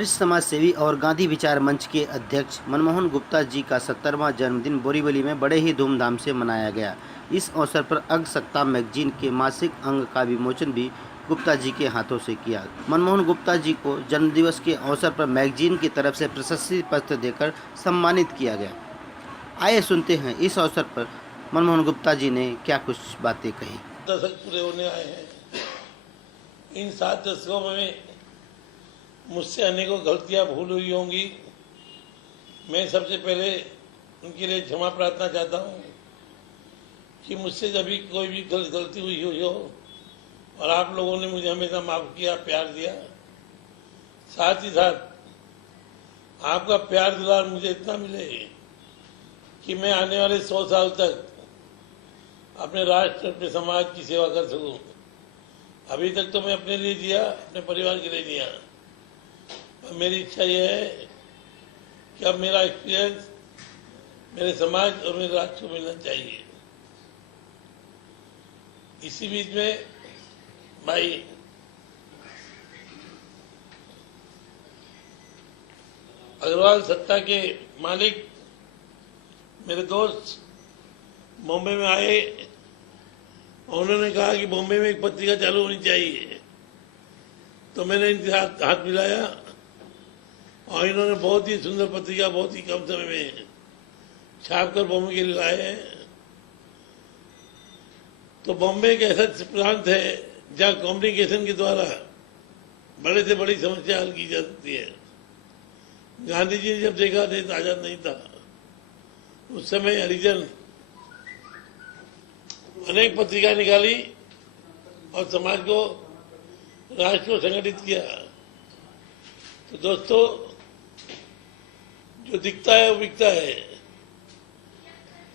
वरिष्ठ समाज सेवी और गांधी विचार मंच के अध्यक्ष मनमोहन गुप्ता जी का 70वां जन्मदिन बोरीवली में बड़े ही धूमधाम से मनाया गया। इस अवसर पर अग सत्ता मैगजीन के मासिक अंक का विमोचन भी गुप्ता जी के हाथों से किया। मनमोहन गुप्ता जी को जन्मदिवस के अवसर पर मैगजीन की तरफ से प्रशस्ति पत्र देकर सम्मानित किया गया। आइए सुनते हैं इस अवसर पर मनमोहन गुप्ता जी ने क्या कुछ बातें कही। दशक पूरे होने आए हैं। इन 7 दशकों में मुझसे अनेकों गलतियां भूल हुई होंगी। मैं सबसे पहले उनके लिए क्षमा प्रार्थना चाहता हूं कि मुझसे कभी कोई भी गलती हुई हो और आप लोगों ने मुझे हमेशा माफ किया, प्यार दिया। साथ ही साथ आपका प्यार दुलार मुझे इतना मिले कि मैं आने वाले 100 साल तक अपने राष्ट्र, अपने समाज की सेवा कर सकूं। अभी तक तो मैं अपने लिए जिया, अपने परिवार के लिए जिया। मेरी इच्छा यह है कि अब मेरा एक्सपीरियंस मेरे समाज और मेरे राष्ट्र को मिलना चाहिए। इसी बीच में भाई अग्रवाल सत्ता के मालिक मेरे दोस्त बॉम्बे में आए। उन्होंने कहा कि बॉम्बे में एक पत्रिका चालू होनी चाहिए, तो मैंने इनके साथ हाथ मिलाया और इन्होंने बहुत ही सुंदर पत्रिका बहुत ही कम समय में छापकर बॉम्बे के लिए लाए हैं। तो बॉम्बे एक ऐसा प्रांत है जहां कम्युनिकेशन के द्वारा बड़े से बड़ी समस्या हल की जा सकती है। गांधी जी ने जब देखा देश आजाद नहीं था, उस समय हरिजन अनेक पत्रिका निकाली और समाज को, राष्ट्र को संगठित किया। तो दोस्तों, जो दिखता है वो बिकता है।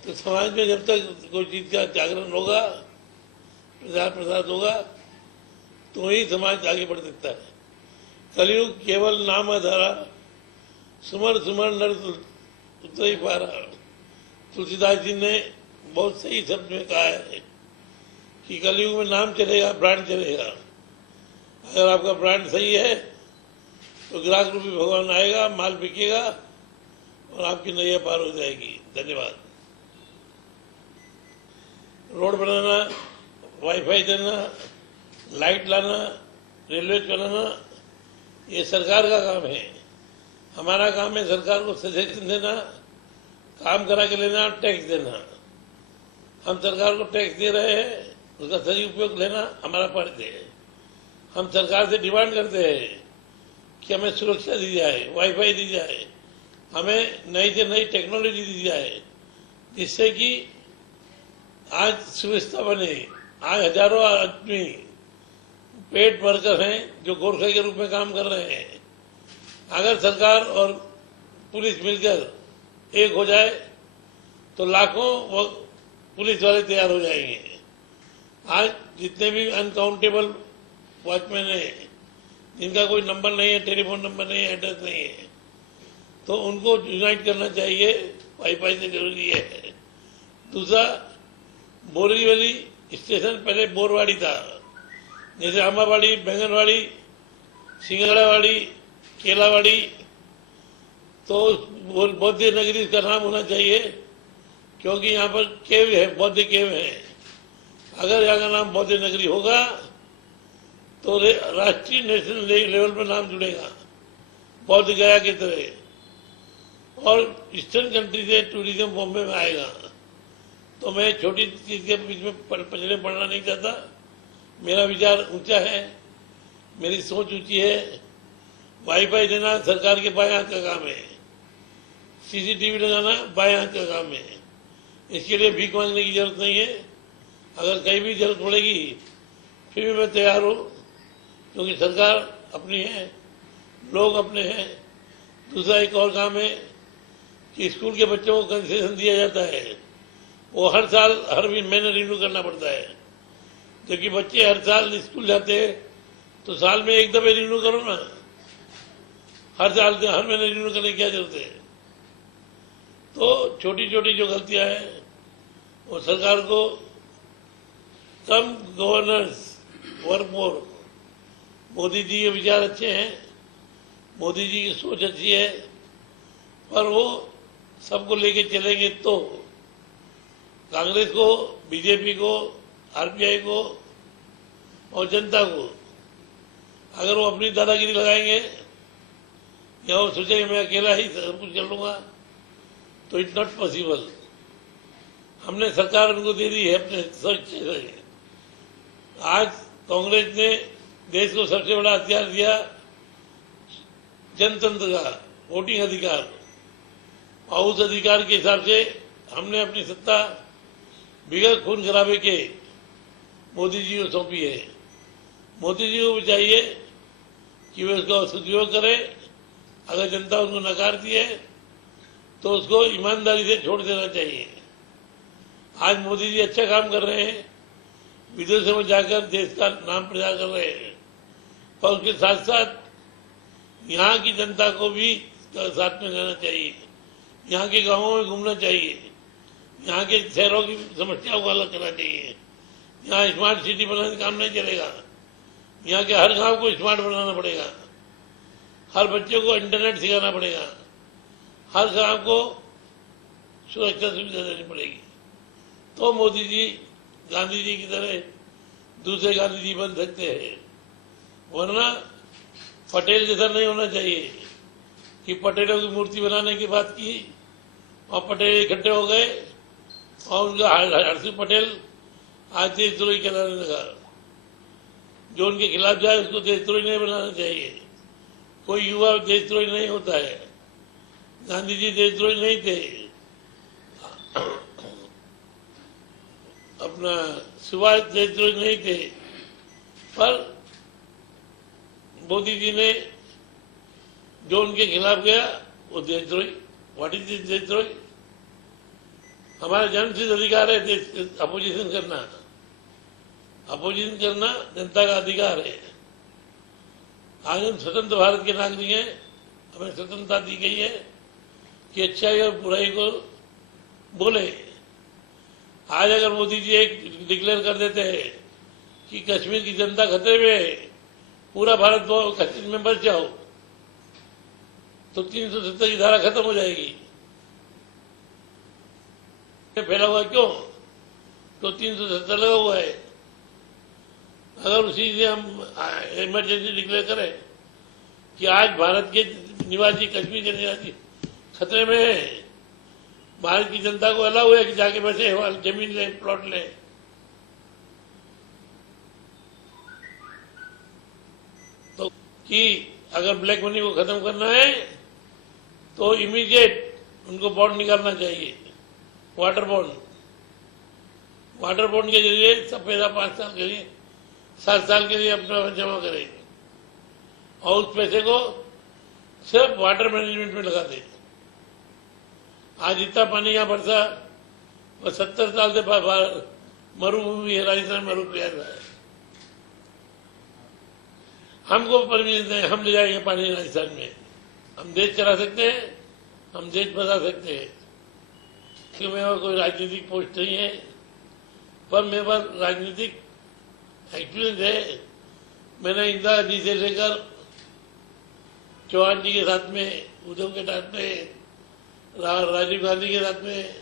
तो समाज में जब तक कोई चीज का जागरण होगा, प्रचार प्रसार होगा, तो ही समाज आगे बढ़ सकता है। कलयुग केवल नाम आधारा, सुमर सुमर नर उतर ही पारा। तुलसीदास जी ने बहुत सही शब्द में कहा है कि कलयुग में नाम चलेगा, ब्रांड चलेगा। अगर आपका ब्रांड सही है तो ग्राहक रूपी भगवान आएगा, माल बिकेगा और आपकी नैया पार हो जाएगी। धन्यवाद। रोड बनाना, वाईफाई देना, लाइट लाना, रेलवे बनाना, ये सरकार का काम है। हमारा काम है सरकार को सजेशन देना, काम करा के लेना, टैक्स देना। हम सरकार को टैक्स दे रहे हैं, उसका सही उपयोग लेना हमारा फर्ज है। हम सरकार से डिमांड करते हैं कि हमें सुरक्षा दी जाए, वाईफाई दी जाए, हमें नई से नई टेक्नोलॉजी दी जाए, जिससे कि आज सुविधा बने। आज हजारों आदमी पेड वर्कर हैं जो गोरखे के रूप में काम कर रहे हैं। अगर सरकार और पुलिस मिलकर एक हो जाए तो लाखों पुलिस वाले तैयार हो जाएंगे। आज जितने भी अनकाउंटेबल वॉचमैन है, जिनका कोई नंबर नहीं है, टेलीफोन नंबर नहीं है, एड्रेस नहीं है, तो उनको यूनाइट करना चाहिए। वाईफाई से जरूरी है। दूसरा, बोरीवली स्टेशन पहले बोरवाड़ी था, जैसे आमावाड़ी, बैंगनवाड़ी, सिंगड़ावाड़ी, केलावाड़ी, तो बौद्ध नगरी का नाम होना चाहिए, क्योंकि यहाँ पर केव है, बौद्ध केव है। अगर यहाँ का नाम बौद्ध नगरी होगा तो राष्ट्रीय नेशनल लेवल पर नाम जुड़ेगा, बौद्ध गया की तरह। और ईस्टर्न कंट्री से टूरिज्म बॉम्बे में आएगा। तो मैं छोटी चीज के बीच में पचड़े पड़ना नहीं चाहता। मेरा विचार ऊंचा है, मेरी सोच ऊंची है। वाईफाई देना सरकार के बाएं हाथ का काम है, सीसीटीवी लगाना बाएं हाथ का काम है। इसके लिए भीख मांगने की जरूरत नहीं है। अगर कहीं भी जरूरत पड़ेगी फिर भी मैं तैयार हूं, क्योंकि सरकार अपनी है, लोग अपने हैं। दूसरा एक और काम है कि स्कूल के बच्चों को कंसेशन दिया जाता है। वो हर साल हर महीने रिन्यू करना पड़ता है, जबकि बच्चे हर साल स्कूल जाते हैं तो साल में एक दफे रिन्यू करो ना। हर साल हर महीने रिन्यू करने की क्या जरूरत है। तो छोटी छोटी जो गलतियां हैं वो सरकार को कम governance work more. Modi ji के विचार अच्छे हैं, मोदी जी की सोच अच्छी है, पर वो सबको लेके चलेंगे तो कांग्रेस को, बीजेपी को, आरपीआई को और जनता को अगर वो अपनी दादागिरी लगाएंगे या वो सोचेंगे मैं अकेला ही सब कुछ कर लूंगा, तो इट्स नॉट पॉसिबल। हमने सरकार उनको दे दी है अपने सोच से। आज कांग्रेस ने देश को सबसे बड़ा हथियार दिया जनतंत्र का, वोटिंग अधिकार, और उस अधिकार के हिसाब से हमने अपनी सत्ता बिगड़ खून खराबे के मोदी जी को सौंपी है। मोदी जी को भी चाहिए कि वे उसका सदुपयोग करें। अगर जनता उनको नकारती है तो उसको ईमानदारी से छोड़ देना चाहिए। आज मोदी जी अच्छा काम कर रहे हैं, विदेशों में जाकर देश का नाम प्रचार कर रहे हैं, पर उसके साथ साथ यहाँ की जनता को भी साथ में रहना चाहिए, यहाँ के गांवों में घूमना चाहिए, यहाँ के शहरों की समस्याओं को अलग करना चाहिए। यहाँ स्मार्ट सिटी बनाने का काम नहीं चलेगा, यहाँ के हर गांव को स्मार्ट बनाना पड़ेगा, हर बच्चे को इंटरनेट सिखाना पड़ेगा, हर गांव को सुरक्षा सुविधा देनी पड़ेगी, तो मोदी जी गांधी जी की तरह दूसरे गांधी जी बन सकते हैं। वरना पटेल जैसा नहीं होना चाहिए कि पटेलों की मूर्ति बनाने की बात की और पटेल इकट्ठे हो गए और उनका हर्षित पटेल आज देशद्रोही कहलाने लगा। जो उनके खिलाफ जाए उसको देशद्रोही नहीं बनाना चाहिए। कोई युवा देशद्रोही नहीं होता है। गांधी जी देशद्रोही नहीं थे, अपना सुभाष देशद्रोही नहीं थे, पर मोदी जी ने जो उनके खिलाफ गया वो देशद्रोही। व्हाट इज दिस देशद्रोही? हमारा जन्मसिद्ध अधिकार है देश अपोजिशन करना। अपोजिशन करना जनता का अधिकार है। आज हम स्वतंत्र भारत के नागरिक हैं, हमें स्वतंत्रता दी गई है कि अच्छाई और बुराई को बोले। आज अगर मोदी जी एक डिक्लेयर कर देते हैं कि कश्मीर की जनता खतरे में है, पूरा भारत कश्मीर में बच जाओ, तो 370 की धारा खत्म हो जाएगी। फैला हुआ क्यों? तो 370 लगा हुआ है। अगर उसी से हम इमरजेंसी डिक्लेयर करें कि आज भारत के निवासी, कश्मीर के निवासी खतरे में है, भारत की जनता को अलाउ है कि जाके बसे, जमीन ले, प्लॉट ले, तो कि अगर ब्लैक मनी को खत्म करना है तो इमीडिएट उनको बॉन्ड निकालना चाहिए, वाटर बॉन्ड। वाटर बॉन्ड के जरिए सब पैसा 5 साल के लिए, 7 साल के लिए अपना जमा करें और उस पैसे को सिर्फ वाटर मैनेजमेंट में लगा दें। आज इतना पानी यहाँ बरसा और 70 साल से मरुभूमि है, राजस्थान मरुभूमि है। हमको परमिशन दें, हम ले जाएंगे पानी राजस्थान में। हम देश चला सकते हैं, हम देश बचा सकते हैं। कि मेरे पास कोई राजनीतिक पोस्ट नहीं है, पर मेरे पास राजनीतिक एक्सपीरियंस है। मैंने इंदिरा जी से लेकर चौहान जी के साथ में, उद्धव के साथ में, राजीव गांधी के साथ में,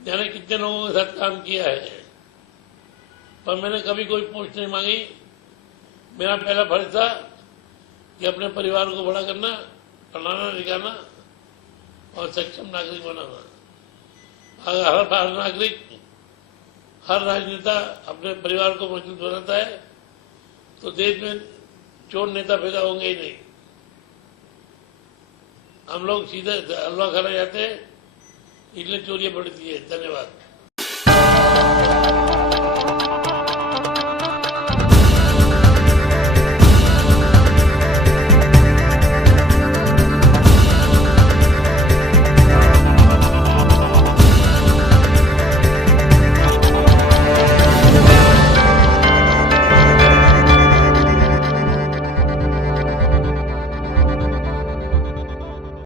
जाने कितने लोगों के साथ काम किया है, पर मैंने कभी कोई पोस्ट नहीं मांगी। मेरा पहला फर्ज था कि अपने परिवार को बड़ा करना, पढ़ाना लिखाना और सक्षम नागरिक बनाना। अगर हर नागरिक, हर राजनेता अपने परिवार को मजबूत बनाता है तो देश में चोर नेता पैदा होंगे ही नहीं। हम लोग सीधे हलवा खाना जाते हैं, इसलिए चोरियां बढ़ती है। धन्यवाद।